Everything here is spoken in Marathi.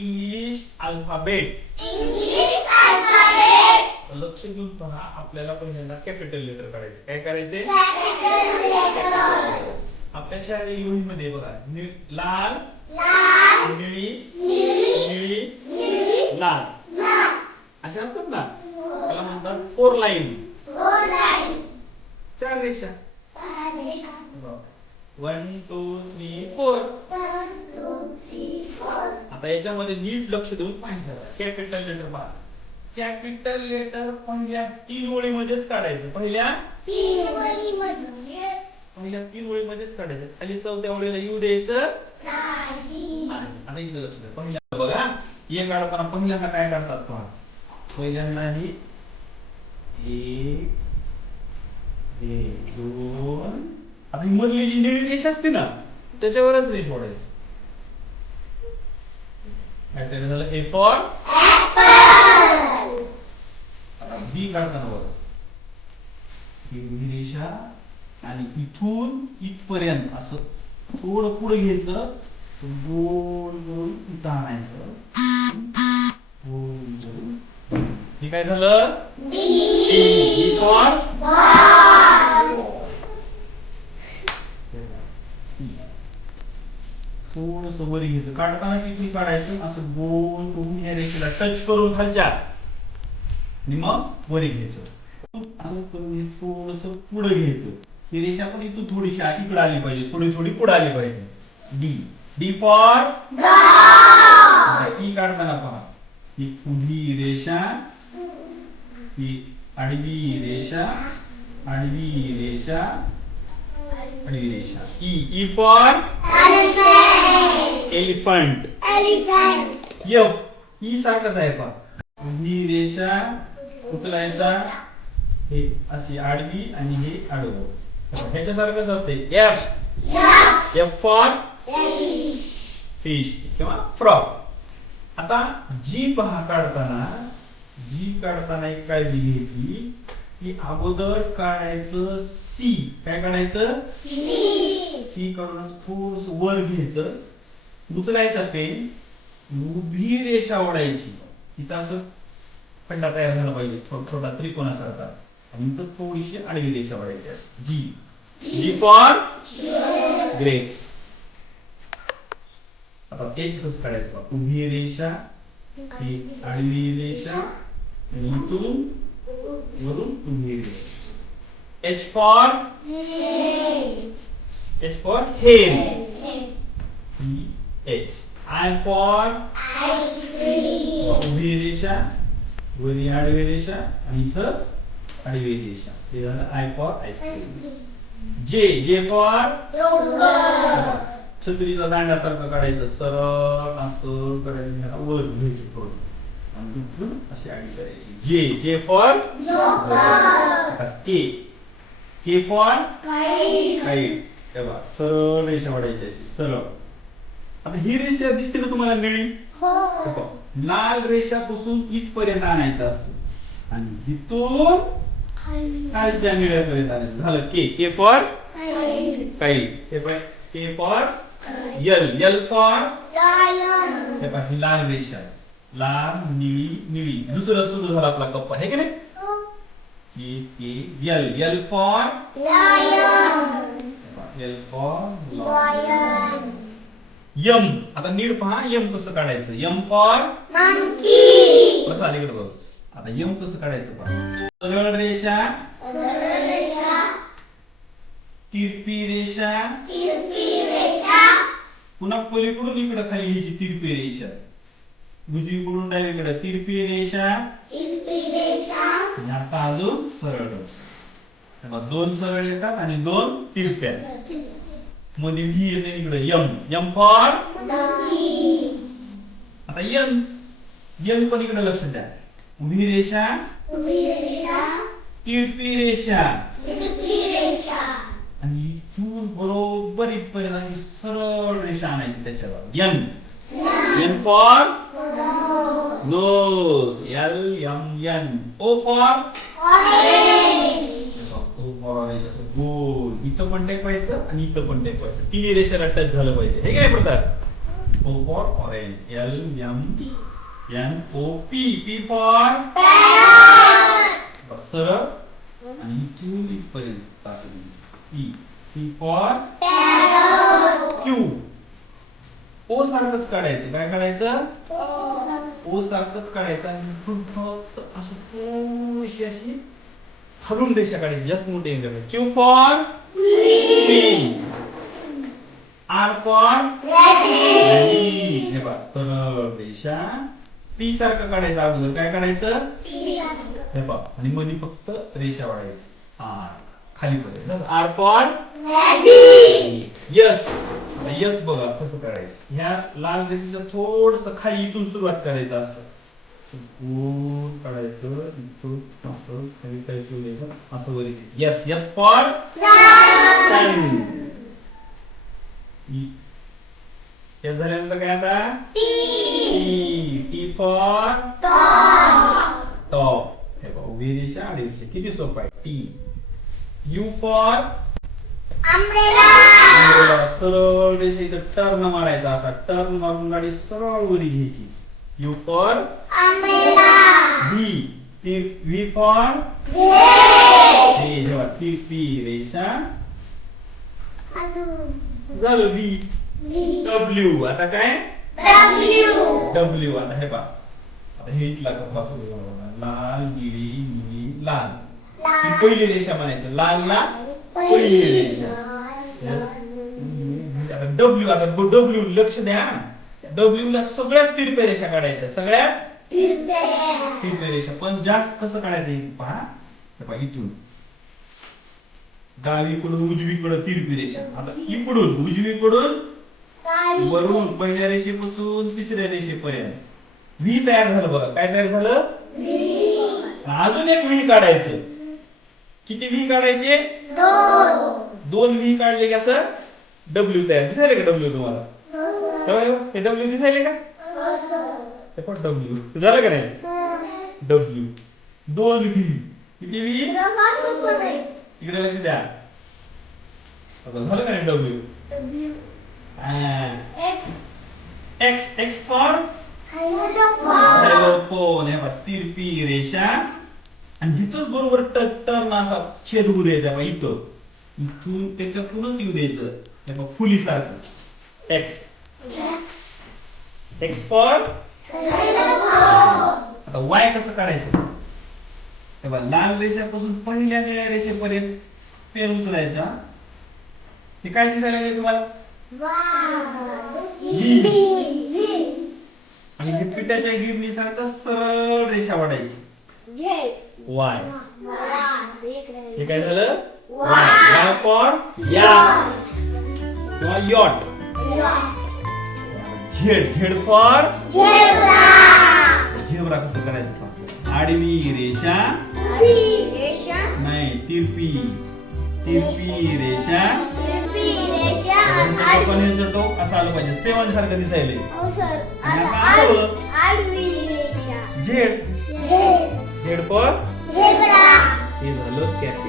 English alphabet. लक्ष देऊन पहा. आपल्याला पहिल्यांदा कॅपिटल लेटर काढायचे. काय करायचे? आपल्या शाळेच्या वहीमध्ये बघा लाल, निळी, निळी, लाल अशा असतात ना, त्याला म्हणतात 4 लाईन. 4 रेषा. 1 2 3 4. आता याच्यामध्ये नीट लक्ष देऊन पाहायचं. कॅपिटल लेटर पहा. कॅपिटल लेटर पहिल्या 3 ओळीमध्येच काढायचं. पहिल्या 3 ओळीमध्येच काढायचं. खाली 4थ्या ओळीला येऊ द्यायचं नाही. आता इथे लक्ष द्या. पहिल्या बघा हे काढताना पहिल्यांदा काय करतात पहा. पहिल्यांदा ही 1 2. आता ही मधली जी निळी रेषा असते ना त्याच्यावरच रेष ओढायची. काय झालं? ए फॉर बी काढताना बघा ही रेषा आणि इथून इथपर्यंत असं थोडं पुढे घ्यायचं. गोल गोल इथं आणायचं. गोल गोल. हे काय झालं? बी फॉर थोडस वर घ्यायचं. काढताना किती काढायचं? असं गोल करून या रेषेला टच करून खालच्या आणि मग वर घ्यायचं. थोडस पुढे घ्यायचं. ही रेषा पण इथून थोडीशी इकडे आली पाहिजे. थोडी थोडी पुढे आली पाहिजे. डी. डी फॉर ई काढताना पहा. ही उभी रेषा, ही आडवी रेषा, आडवी रेषा, आडवी रेषा. E. E for elephant. F. E सारखंच आहे पहा. उभी रेषा उचलायचा. हे अशी आडवी आणि हे आडवं. ह्याच्यासारखंच असते. एफ. एफ फॉर फिश किंवा फ्रॉग. आता जी पहा काढताना, जी काढताना एक काळजी घ्यायची की अगोदर काढायचं सी. काय काढायचं? सी काढून थोडस वर घ्यायचं. उचलायचा पेन. उभी रेषा ओढायची. इथं असं खंडा तयार झाला पाहिजे. छोटा त्रिकोणासारखा. आणि तर थोडीशी आडवी रेषा ओढायची. जी. जी फॉर ग्रेप्स. आता एच कसं काढायचं? उभी रेषा, ही आडवी रेषा आणि इथून वरून उभी रेषा. एच फॉर हेन. एच. आय फॉर उभी रेषा, वरी आडवी रेषा आणि इथं आडवी रेषा. हे झालं आय फॉर आईस्क्रीम. जे. जे फॉर छत्रीचा दांड्यासारखं काढायचं. सरळ असं करायचं. वर घ्यायचं थोडं आणि इथून अशी आडी करायची. जे. J for K. K for kite. तेव्हा सरळ रेषा वाढायची अशी सरळ. आता ही रेषा दिसते ना तुम्हाला निळी? लाल रेषापासून इथपर्यंत आणायचं असतं आणि इथून खालच्या निळ्यापर्यंत आणायचं. झालं K. K for kite. K for L. L for ही लाल रेषा. लाल, निळी, निळी. दुसरं सुरू झाला आपला कप्पा आहे की नाही? K. L. L for L for lion. M. आता नीट पहा यम कसं काढायचं. यम फॉर कसं अलीकडे बघ. आता यम कसं काढायचं पहा. सरळ रेषा, तिरपी रेषा, पुन्हा पलीकडून इकडे खाली ह्याची तिरपी रेषा. उजवीकडून डावीकडे तिरपी रेषा आणि आता अजून सरळ रेषा. 2 सरळ येतात आणि 2 तिरप्या. मध्ये व्ही येते इकडे. यम. यम फॉर आता यन. यन पण इकडे लक्ष द्या. उभी रेषा, तिरपी रेषा आणि इथून बरोबर इथपर्यंत सरळ रेषा आणायची त्याच्यावर. N. N for nose. L M N. O for गोल. इथं पण टेकवायचं आणि इथं पण टेकवायचं. तिन्ही रेषेला टच झालं पाहिजे. हे काय प्रसाद? O for orange. L-M-N-O-P. P for सरळ आणि इथून इथपर्यंत टाकली. P for Q. O सारखंच काढायचं. काय काढायचं? O सारखंच काढायचं आणि इथून फक्त असं थोडीशी अशी हलून रेषा काढायची. जास्त मोठी नाही. Q for Queen. R for Rally. हे बघ सरळ रेषा P सारखं काढायचं अगोदर. काय काढायचं? हे बघ आणि मध्ये फक्त रेषा वाढायची. R खाली पर्यंत. R for yes. यस बघा कसं करायचं. ह्या लाल रेषेचं थोडस खाली इथून सुरुवात करायचं असं गोल काढायचं. इथून असं खाली काय ठेवायचं असं वर यायचं. यस. यस फॉर सन. हे झाल्यानंतर काय आता? T for top. हे बघ उभी रेषा आडी रेषा किती सोपं आहे. टी. यू फॉर सरळ रेषा इथं टर्न मारायचा असा. टर्न मारून गाडी सरळ वरी घ्यायची. यू फॉर व्ही फॉर जेव्हा पी रेषा झालं. व्ही. डब्ल्यू. आता काय? डब्ल्यू. आता हे पहा आता हे इथला पासून लाल निळी लाल ही पहिली रेषा म्हणायचं. लालला पहिली रेषा. डब्ल्यू. आता डब्ल्यू लक्ष द्या. डब्ल्यू ला सगळ्यात तिरप्या रेषा काढायच्या. सगळ्यात तिरप्या रेषा पण जास्त कसं काढायचं पहा. इथून डावीकडून उजवीकडे तिरपी रेषा. आता इकडून उजवीकडून वरून पहिल्या रेषेपासून तिसऱ्या रेषेपर्यंत व्ही तयार झालं बघा. काय तयार झालं? अजून एक व्ही काढायचं. किती व्ही काढायचे? दोन व्ही काढले की असं डब्ल्यू तयार. दिसायले का डब्ल्यू तुम्हाला? हे डब्ल्यू दिसायले का? हे पण डब्ल्यू झालं का नाही? डब्ल्यू. दोन व्ही. किती व्ही? इकडे लक्ष द्या. झालं का नाही? W. X. X for phone. हे बघ तिरपी रेषा आणि इथंच बरोबर टर्न असा छेद होऊ द्यायचा. इथं इथून त्याच्यातूनच येऊ द्यायचं. हे बघ फुली सारखं. एक्स. एक्स फॉर आता वाय कसं काढायचं? हे बघ लाल रेषेपासून पहिल्या निळ्या रेषेपर्यंत पेन उचलायचा. हे काय दिसायला लागले तुम्हाला? आणि हे पिठाच्या गिरणी सारखं सरळ रेषा वाढायची. वाय. हे काय झालं? वाय. वाय फॉर या किंवा yacht. Z. Z for zebra. कसं करायचं? आडवी रेषा नाही तिरपी रेषा. टोक असं आलं पाहिजे. 7 सारखं दिसायले. झेड. झेड फॉर हे झालं कॅपिटल.